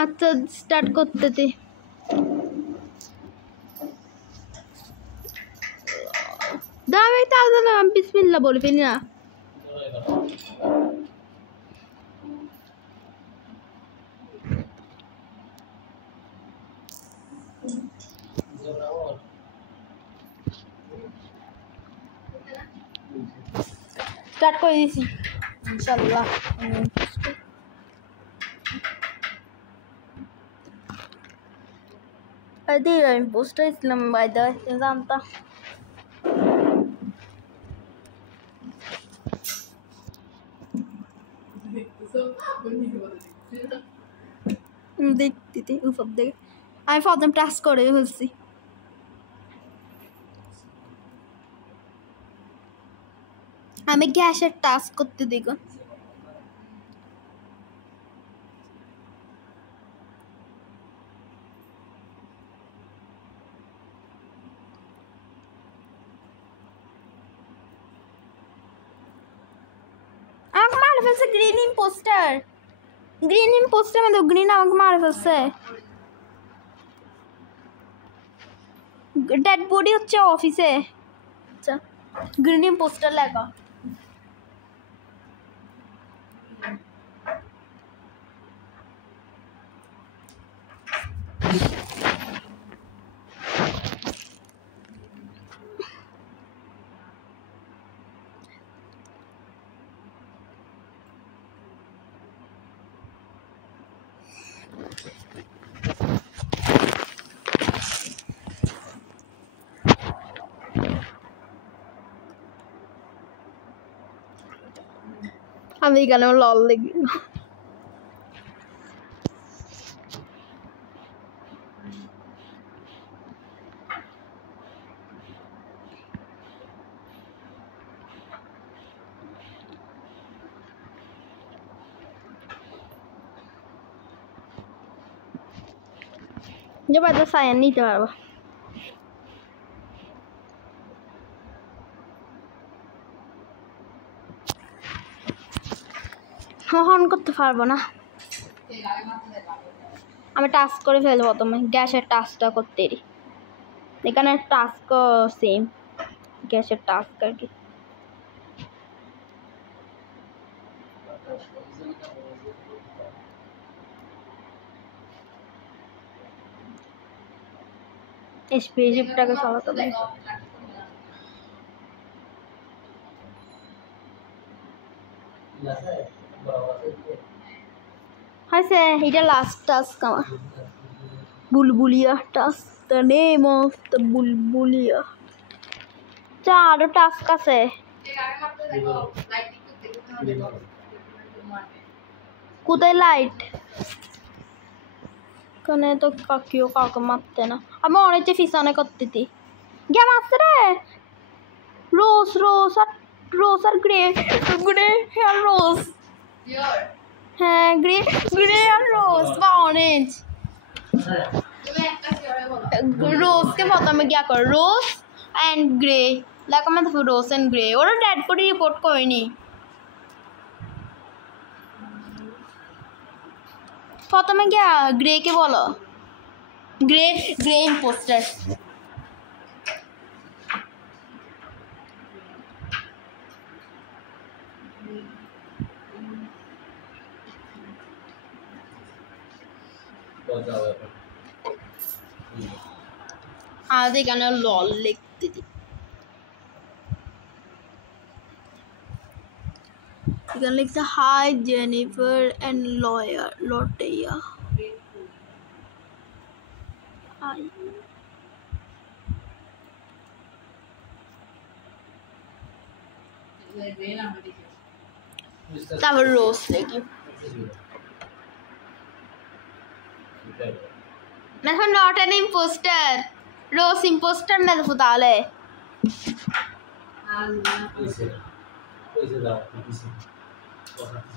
আচ্ছা স্টার্ট করতে দে দাঁড়াই তাহলে আমি বিসমিল্লাহ বলে ফেলি না স্টার্ট করে দিয়েছি ইনশাআল্লাহ আরে আমি পোস্টার ইসলাম বাই দা জানতা দেখতে উপর দেখে আমি প্রথম টাস্ক করে ফেলছি আমি গ্যাসের টাস্ক করতে দেখো আমাকে মারে ফেলছে গ্রিন ইম্পোস্টার মানে গ্রিন আমাকে মারে ফেলছে ডেড বডি হচ্ছে অফিসে আচ্ছা গ্রিন ইম্পোস্টার লেখা আমি এখানে লল লিখি যে বাদ সায়ান নিতে পারবো হন করতে পারবো না আমি টাস্ক করে ফেলবো তুমি গ্যাসের টাস্কটা করতে এখানে টাস্ক সেম গ্যাসের টাস্ক আর কি স্পেসিফটাকে চালাতে হবে হয়েছে এটা লাস্ট টাস্ক আমার Bulbuliya task the name of the Bulbuliya যা আরো টাস্ক আছে কোথায় লাইট এখানে তো কাকিও কাউকে মারতে না আমি অনেক পিছনে করতে দিই গেম আসছে রে রোজ আর গ্রে আর রোজ হ্যাঁ গ্রে আর রোজ বা অরেঞ্জ রোজকে প্রথমে গিয়া কর রোজ অ্যান্ড গ্রে লেখা মানে রোজ অ্যান্ড গ্রে ওরা ডেড বডি রিপোর্ট করেনি প্রথমে গিয়া গ্রেকে বলো গ্রে ইম্পোস্টার আজ এখানে লল লিখতে দিই এখানে লিখছে হাই জেনিফার অ্যান্ড লটেয়া হাই তারপর রোজ দেখি এখন নট এন ইম্পোস্টার রোজ ইম্পোস্টার না দেখো তাহলে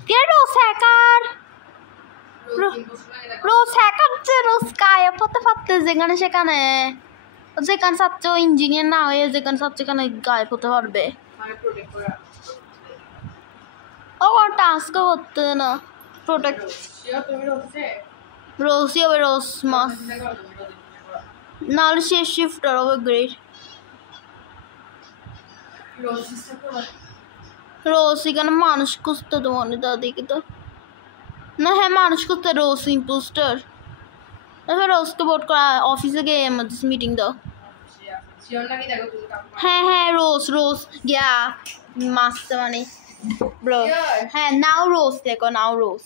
কে রোজ হ্যাকার রোজ হ্যাকার যে রোজ গায়েব হতে পারতে যেখানে সেখানে যেখানে ছাত্র ইঞ্জিনিয়ার না হয়ে যেখানে ছাত্র সেখানে গায়েব হতে পারবে ও টাস্ক করতে না প্রোটেক্ট রোজই হবে রোজ মাস নাহলে সে শিফটার হবে গ্রেট রোজ এখানে মানুষ খুঁজতে তো মনে দাও দেখি তো না হ্যাঁ মানুষ খুঁজতে রোজ ইম্পোস্টার এবার রোজকে ভোট করা অফিসে গিয়ে এমার্জেন্সি মিটিং দাও হ্যাঁ হ্যাঁ রোজ রোজ গিয়া মাসতে মানে ব্রো হ্যাঁ নাও রোজ দেখো নাও রোজ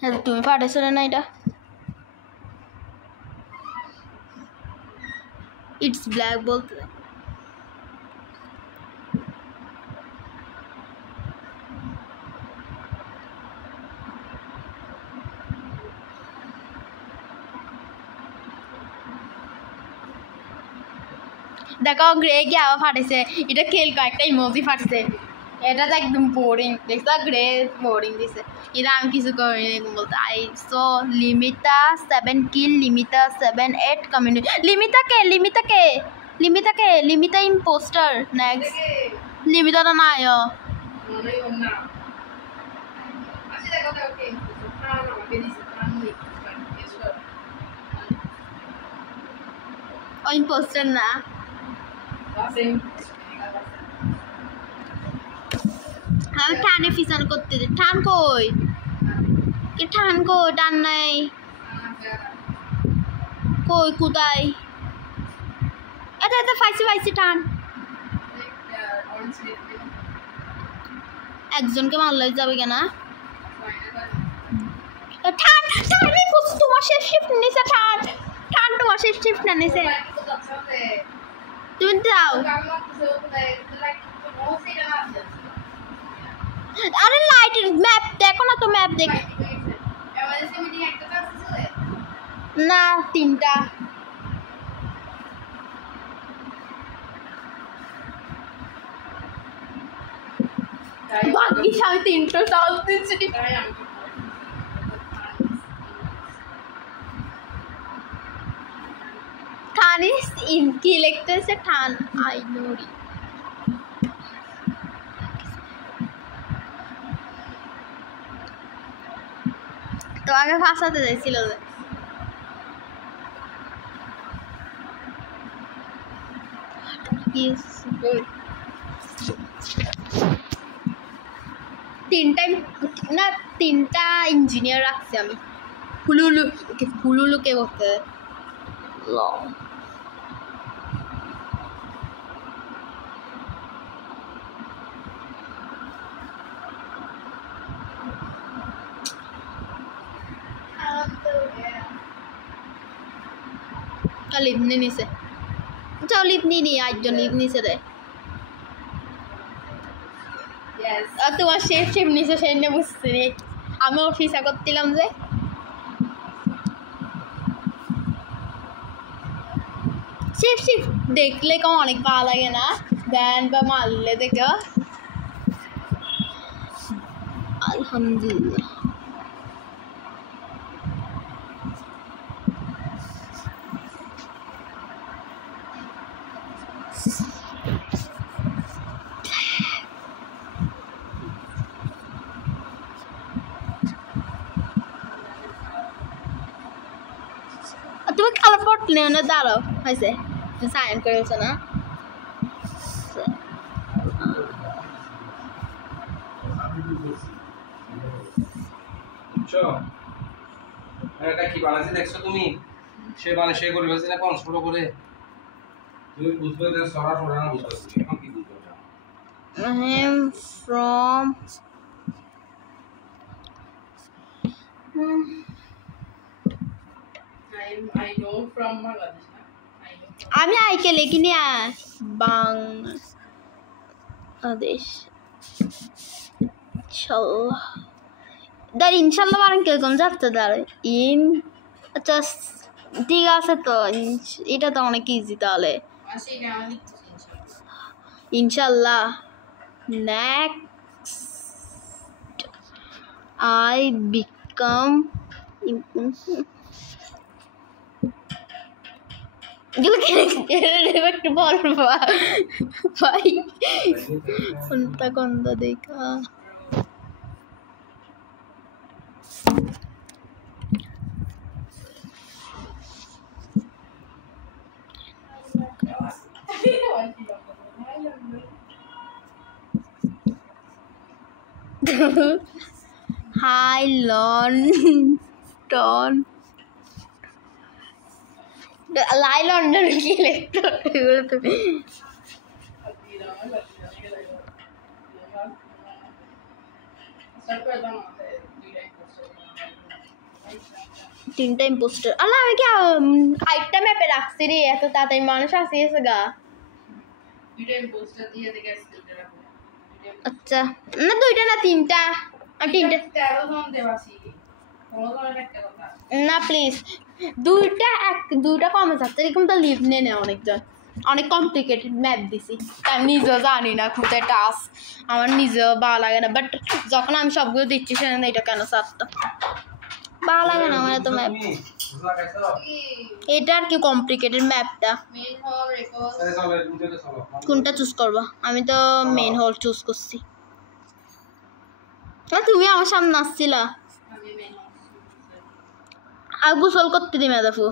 হ্যাঁ তুমি পাঠাইছিলে না এটা ইটস ব্ল্যাক বলতে দেখো গ্রে গিয়ে আবার ফাটেছে এটা খেল কয়েকটা ইমোজি ফাটছে এটা তো একদম বোরিং দেখছো গ্রে বোরিং দিছে এটা আমি কিছু করিনি বলতে I saw Limita 7 kill Limita 7-8 community Limita impostor next Limita তো নাই ইম্পোস্টার না আমি টানে ফিসান করতে টান কই কি টান কই টান নাই কই কোথায় এটা এটা ফাইসি টান একজনকে মারলে যাবে কেন টান টানি তোমার শেষ শিফট নিছে টান টান তোমার শেষ শিফট না নিছে তুমি যাও আরে লাইটের ম্যাপ দেখো না তো ম্যাপ দেখ না 3টা বাকি আমি 3টা সাউথ দিচ্ছি ঠানিস কি লিখতেছে ঠান আই নোরি তো আগে ফাঁসাতে যাইছিল তিনটা ইঞ্জিনিয়ার রাখছি আমি হুলুলুকে করতে লিপনি নিছে যাও লিপনি নি আটজন লিপ নিছে রে আর তোমার শেফ নিছে সেই নিয়ে বুঝছি নি আমি অফিসা করছিলাম যে শেফ দেখলে কেমন অনেক ভালো লাগে না ব্যান্ড বা মারলে দেখো আলহামদুলিল্লাহ তুমি কালার পট নিও না দাঁড়াও হয়েছে সাইন করেছো না এটা কি বানাইছে দেখছো তুমি সে বানাই সে করে ফেলছে না কোন ছোট করে তুমি বুঝবে যে সরা সরা না বুঝতেছি এখন কি বুঝবে I am from I know from Bangladesh. I know from আমি আইকে লিখিনি বাংলাদেশ ইনশাল্লাহ দাঁড় ইনশাল্লাহ বারেন কিরকম যাচ্ছে দাঁড় আচ্ছা ঠিক আছে তো এটা তো অনেক ইজি তাহলে Asi kaya dito ইনশাল্লাহ next I become একটু বলবা ভাই কোনটা দেখা Hi London লাই লন্ডন কি লিখতে এগুলো তুমি তিনটা ইম্পোস্টার আল্লাহ আমি কি আইটটা ম্যাপে রাখছি রে এত তাড়াতাড়ি মানুষ আসিয়েছে গা আচ্ছা না দুইটা না তিনটা তিনটা না প্লিজ দুইটা কমে যাচ্ছে এরকম তো লিভ নেই অনেকজন অনেক কমপ্লিকেটেড ম্যাপ দিছি আমি নিজেও জানি না খুব টাস্ক আমার নিজেও ভালো লাগে না বাট যখন আমি সবগুলো দিচ্ছি সেখানে এটা কেন চাপতো ভালো লাগে না আমার তো ম্যাপ এটা আর কি কমপ্লিকেটেড ম্যাপটা কোনটা চুজ করবো আমি তো মেন হল চুজ করছি তুমি আমার সামনে আসছিলা আর গোসল করতে দি মেদাফু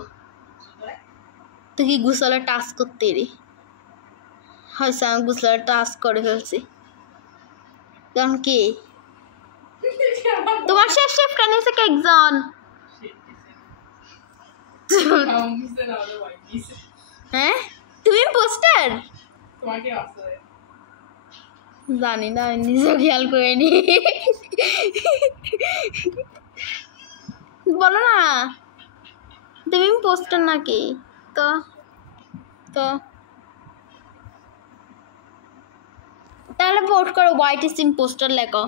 তুই কি গোসলের টাস্ক করতে রি হয়েছে আমি গোসলের টাস্ক করে ফেলছি কারণ কি তোমার শেষ শেফটা নিয়েছে একজন হ্যাঁ তুমি পোস্টার জানি না আমি নিজেও খেয়াল করিনি বলো না তুমি পোস্টার নাকি তো তো তাহলে পোস্ট করো হোয়াইট স্টিন পোস্টার লেখো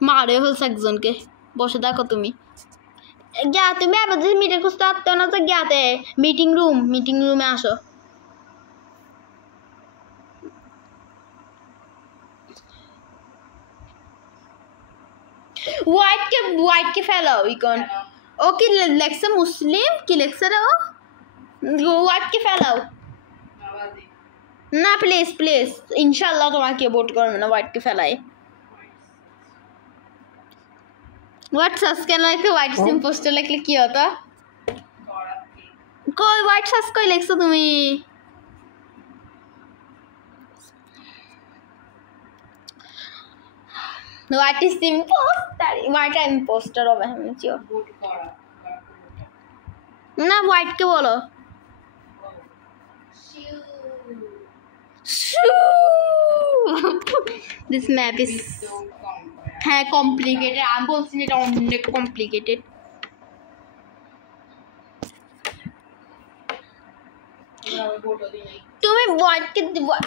মারে হলছে একজনকে বসে দেখো তুমি গিয়া তুমি আবার যদি মিটিং খুঁজতে আসতো না তো গিয়াতে মিটিং রুমে আসো হোয়াইট কে ফেলাও ইকন ও কি লেখছে মুসলিম কি লেখছে রে ও হোয়াইট কে ফেলাও না প্লিজ ইনশাল্লাহ তোমাকে ভোট করবে না হোয়াইট কে ফেলাই হোয়াইট সাস কেন লেখে হোয়াইট সিম পোস্টার লিখলে কি হতো কই হোয়াইট সাস কই লেখছো তুমি হোয়াইট সিম পোস্টার হোয়াইট আইম পোস্টার হবে আমি চিও না হোয়াইট কে বলো দিস ম্যাপ ইজ হ্যাঁ কমপ্লিকেটেড আমি বলছি এটা অনেক কমপ্লিকেটেড তুমি হোয়াইটকে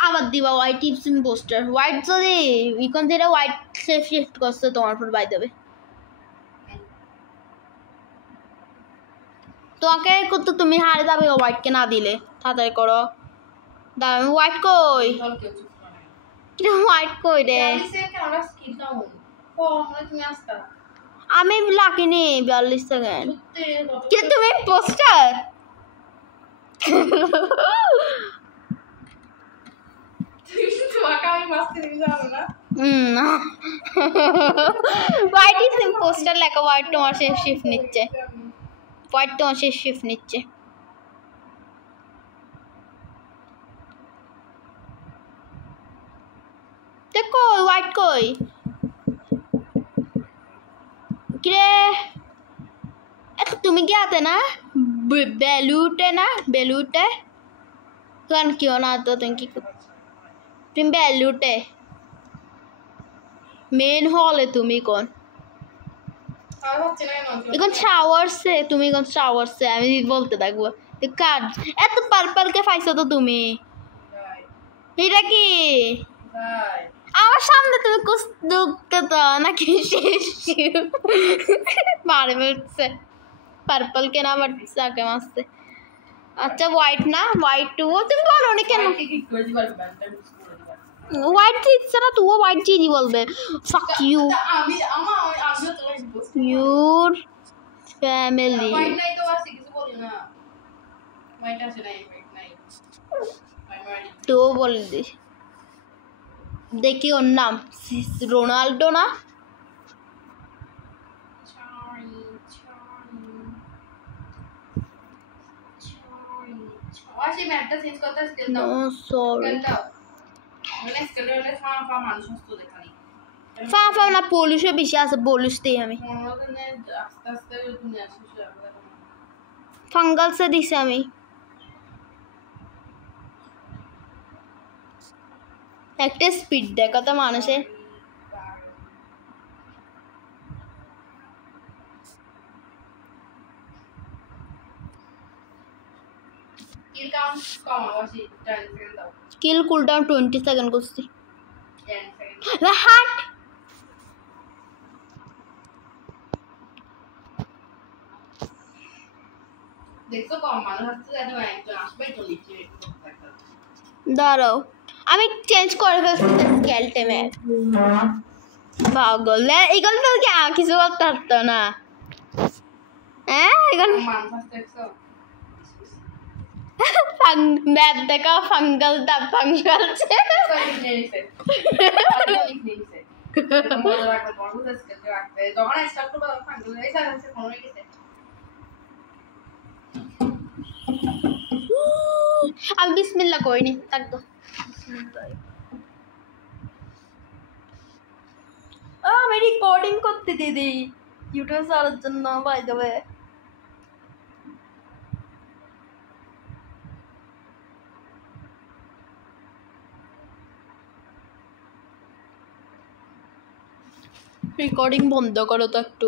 আবার দিবা হোয়াইট টিপস পোস্টার হোয়াইট যদি ইকন যেটা হোয়াইট শিফট করছে তোমার উপর বাই দেবে তোমাকে করতে তুমি হারে যাবে হোয়াইটকে না দিলে তাড়াতাড়ি করো দাঁড়া হোয়াইট কই হোয়াইট কই রে আমি লাকিনি 42 সেকেন্ড কি তুমি পোস্টার হোয়াইট ইজ পোস্টার লেখা হোয়াইট তোমার শেষ শিফট নিচ্ছে হোয়াইট তোমার শেষ শিফট নিচ্ছে দেখো হোয়াইট কই কিরে তুমি কি আতে না বেলুটে কারণ কিও না তো তুমি কি তুমি ভ্যালুটে মেন হলে তুমি কোন আর হচ্ছে না কেন এখন শাওয়ারসে তুমি এখন শাওয়ারসে আমি বলতে থাকবো কাজ এত পার্পলকে পাইছো তো তুমি এটা কি ভাই আমার সামনে তুমি কুছ ঢুকতে তো নাকি মারে ফেলছে পার্পল কেনা বাড়ছে আগে মাসছে আচ্ছা হোয়াইট না হোয়াইট ও তুমি বলো না কেন কি কি করে দিবার ব্যান্ডটা মিক্স করে দিবার হোয়াইট দিচ্ছে না তুও হোয়াইট চিনি বলবে ফাক ইউ আমি আমিও তো বলছি ইউর ফ্যামিলি হোয়াইট নাই তো আছে কিছু বলি না হোয়াইট আছে নাই হোয়াইট নাই তো বলে দিস দেখি ওর নাম রোনাল্ডো না আসি ম্যাটটা চেঞ্জ করতে স্কেল দাও নো সরি স্কেল দাও মানে স্কেল হলে ফাঁ মানুষ হস্ত দেখানি ফা না পুলিশে বেশি আছে পুলিশ দিই আমি মনোরঞ্জনে আস্তে আস্তে দুনিয়া শেষ হয়ে যাবে ফাঙ্গালসে দিছি আমি একটা স্পিড দেখো তো মানুষে কিল কাউন্ট কম আসি 10 সেকেন্ড দাও কিল কুলডাউন 20 সেকেন্ড করছি 10 সেকেন্ড হাট দেখছো কম মানুষ আসছে যেন একজন আসবে তো লিখে দাঁড়াও আমি চেঞ্জ করে ফেলছি স্কেল টেমে পাগল এগুলো তো কি কিছু করতে পারতো না হ্যাঁ এগুলো মানুষ আসছে দেখছো ম্যাপ দেখা ফাঙ্গাল দা ফাঙ্গালছে সরি নিয়েছে নিয়েছে মজা রাখবে বড় স্কেল রাখবে যখন স্টার্ট করবে তখন ফাঙ্গল এই স্যার আছে ফোন হয়ে গেছে আমি বিসমিল্লাহ করিনি থাকতো আমি রেকর্ডিং করতে দিদি ইউটিউবে ছাড়ার জন্য বাই দেবে রেকর্ডিং বন্ধ করো তো একটু